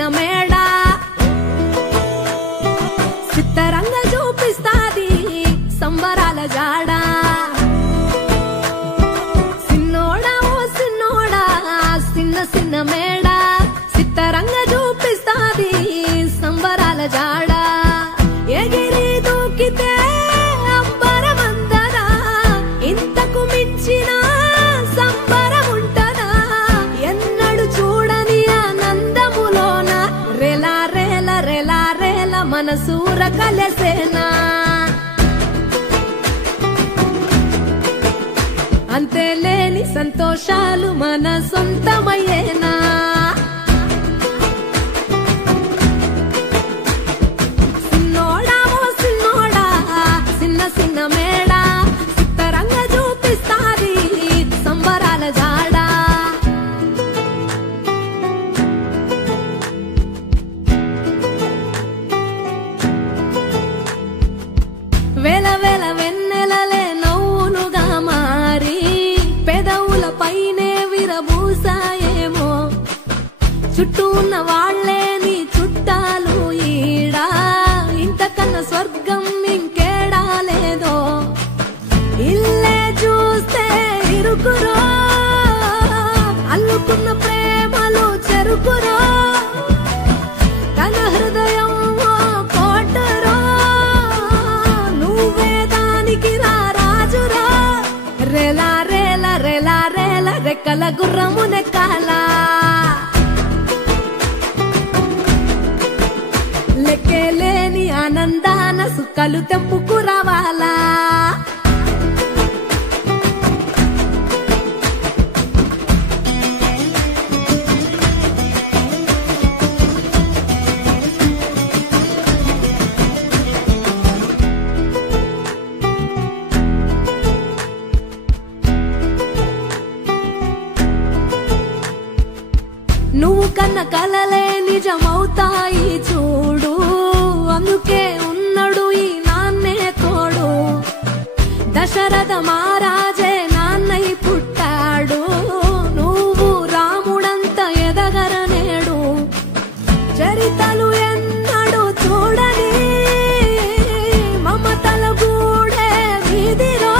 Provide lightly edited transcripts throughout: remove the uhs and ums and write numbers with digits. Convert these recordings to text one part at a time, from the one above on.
సిన్న మేడ సిత్తరంగా చూపిస్తాది సంబరాల జాడ సిన్నోడా ఓ సిన్నోడా సిన్న సిన్న మేడ సిత్తరంగా చూపిస్తాది సంబరాల జాడ ఎగిరి దూకితే అంబరమందదా ఇంతకు మించిన సంబరం ఉంటదా ఎన్నడు చూడని ఆనందములోన రెలా రేల రెలా రేల మనసూర కలసేనా అంతేలేని సంతోషాలు మన సొంతమయ్యేనా సిన్నోడా ఓ సిన్నోడా సిన్న సిన్న మేడ సిత్తరంగా చూపిస్తాది సంబరాల జాడ వేల వేల వెన్నెలలే నవ్వులుగా మారి పెదవుల పైనే విరబూసాయేమో చుట్టూ ఉన్న వాళ్లే నీ చుట్టాలు ఈడా ఇంతకన్నా స్వర్గం ఇంకేడా లేదో ఇల్లే చూస్తే ఇరుకురో అల్లుకున్న ప్రేమలు చెరుకురో తన హృదయం కోటరో నువ్వే దానికి రాజురా రెలా రేల రెలా రేల రెక్కల గుర్రము నెక్కాలా లెక్కేలేని ఆనందాన సుఖాలు తెంపుకు రావాలా నువ్వు కన్న కలలే నిజమవుతాయి చూడు అందుకే ఉన్నాడు ఈ నాన్నే తోడు దశరథ మహారాజే నాన్నై పుట్టాడు నువ్వు రాముడంత ఎదగరనేడు చరితలు ఎన్నడు చూడని మమతల గూడే వీధిరో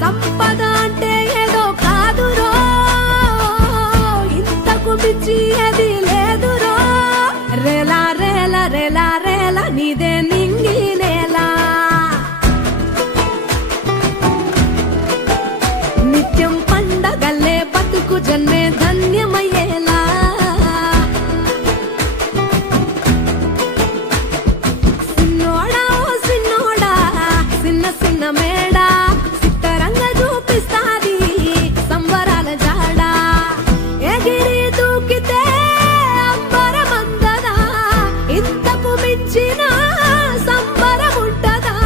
సంపద అంటే ఏదో కాదురో మించి అది లేదురో రెలా రేల రెలా రేల నీదే నింగి నేలా నిత్యం పండగల్లే బతుకు జన్మే ధన్యమయ్యేలా సిన్నోడా ఓ సిన్నోడా సిన్న సిన్న మేడ సిత్తరంగా చూపిస్తాది సంబరాల జాడ ఎగిరి దూకితే అంబరమందదా ఇంతకు మించిన సంబరం ఉంటదా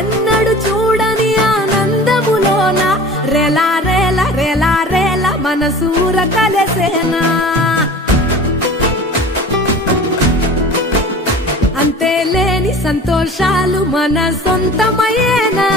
ఎన్నడు చూడని ఆనందములోన రెలా రేల రెలా రేల మనసూర కలసేనా అంతేలేని సంతోషాలు మన సొంతమయ్యేనా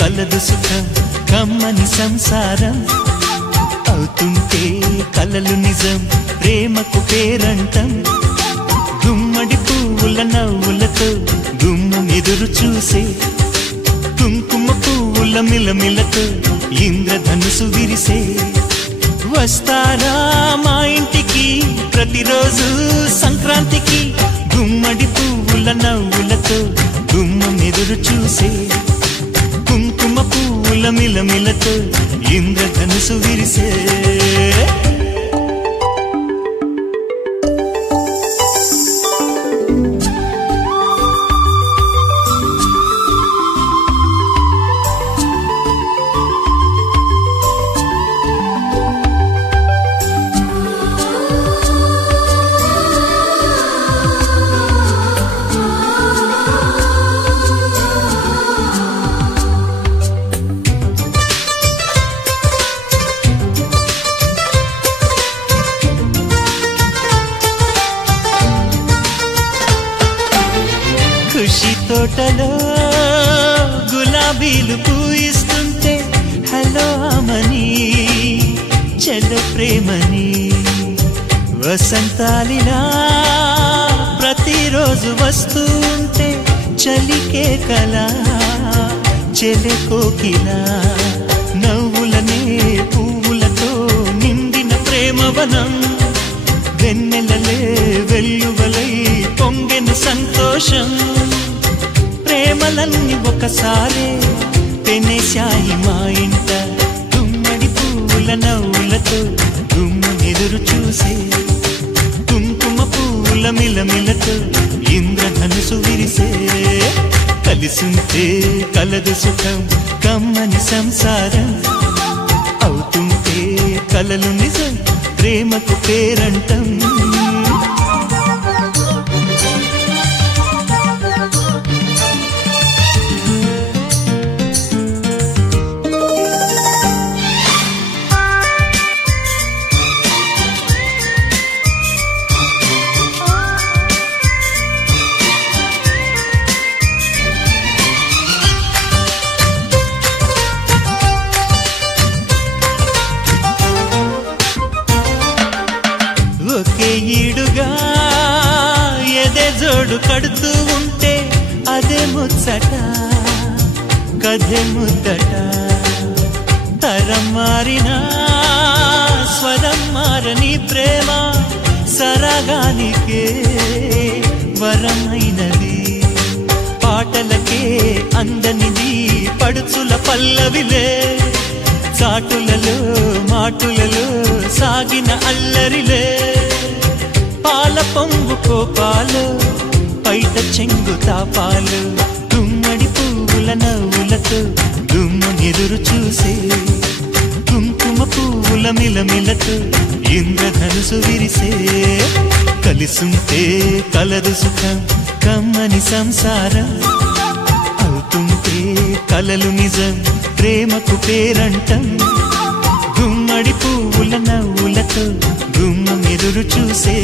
కలదు సుఖం కమ్మని సంసారం అవుతుంటే కలలు నిజం ప్రేమకు పేరంటం గుమ్మడి పువ్వుల నవ్వులతో ఎదురు చూసే కుంకుమ పువ్వుల మిలమిలతో ఇంద్రధనుసు విరిసే వస్తారా మా ఇంటికి ప్రతిరోజు సంక్రాంతికి గుమ్మడి పువ్వుల నవ్వులతో గుమ్మం ఎదురు చూసే కుంకుమ పువ్వుల మిలమిలతో ఇంద్రధనుసు విరిసే ఖుషి తోటలో గులాబీలు పూయిస్తుంటే హలో అమని చెల్ల ప్రేమని వసంతాలిలా ప్రతిరోజు వస్తూ ఉంటే చలికే కలా చెలె కోకిలా నవ్వులనే పువ్వులతో నిండిన ప్రేమవనం వెన్నెలలే వెల్లువలై పొంగెన సంతోషం ప్రేమలన్నీ ఒకసారే పెనేశాయి మా ఇంట గుమ్మడి పువ్వుల నవ్వులతో గుమ్మ ఎదురు చూసే కుంకుమ పువ్వుల మిలమిలతో ఇంద్రధనుసు విరిసే కలిసుంటే కలదు సుఖం కమ్మని సంసారం అవుతుంటే కలలు నిజం ప్రేమకు పేరంటం ఒకే ఈడుగా ఎదే జోడు కడుతూ ఉంటే అదే ముచ్చట కథే ముద్దట తరం మారినా స్వరం మారని ప్రేమ సరగానికే వరమైనది పాటలకే అందనిది పడుచుల పల్లవిలే చాటులలో మాటులలో సాగిన అల్లరిలే పాల పొంగు కోపాలు పైట చెంగు తాపాలు గుమ్మడి పువ్వుల నవ్వులతో గుమ్మం ఎదురు చూసే కుంకుమ పువ్వుల మిలమిలతో ఇంద్రధనుసు విరిసే కలిసుంటే కలదు సుఖం కమ్మని సంసారం అవుతుంటే కలలు నిజం ప్రేమకు పేరంటం గుమ్మడి పువ్వుల నవ్వులతో గుమ్మం ఎదురు చూసే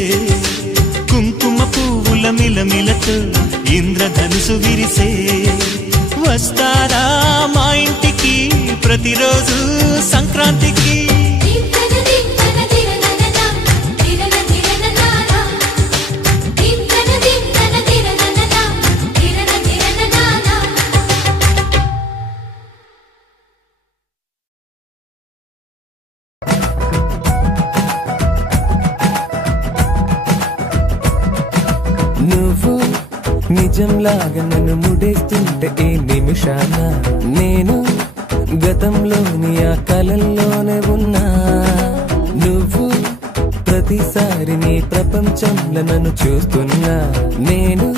కుంకుమ పువ్వుల మిలమిలతో ఇంద్రధనుసు విరిసే వస్తారా మా ఇంటికి ప్రతిరోజు సంక్రాంతికి నిజంలాగా నన్ను ముడేస్తుంటే ఈ నిమిషాన నేను గతంలోని ఆ కలల్లోనే ఉన్నా నువ్వు ప్రతిసారి నీ ప్రపంచంలో నన్ను చూస్తున్నా నేను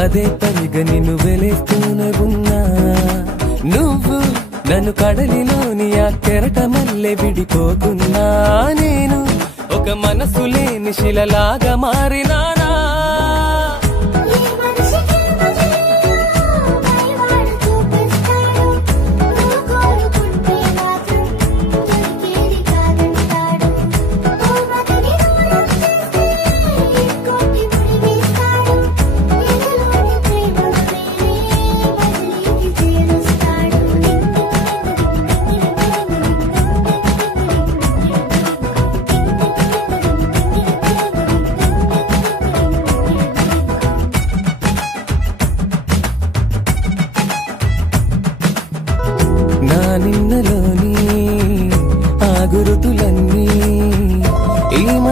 అదే పనిగా నిన్ను వెలేస్తూనే ఉన్నా నువ్వు నన్ను కడలిలోని ఆ కెరటమల్లె విడిపోకున్నా నేను ఒక మనసు లేని శిలలాగా మారినానా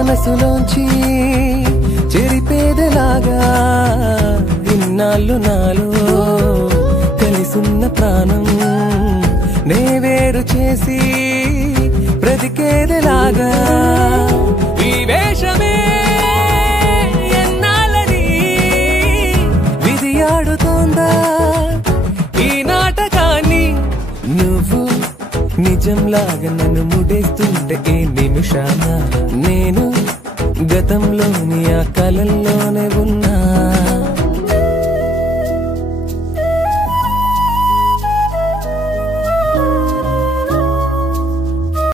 మనసులోంచి చెరిపేదలాగా ఇన్నాళ్ళు నాలో కలిసున్న ప్రాణం నే వేరు చేసి బ్రతికేదలాగా ఈ వేషమే ఎన్నాళ్ళని విధి ఆడుతోందా ఈ నాటకాన్ని నువ్వు నిజంలాగా నన్ను ముడేస్తుంటే ఈ నిమిషాన నేను గతంలోని ఆ కలల్లో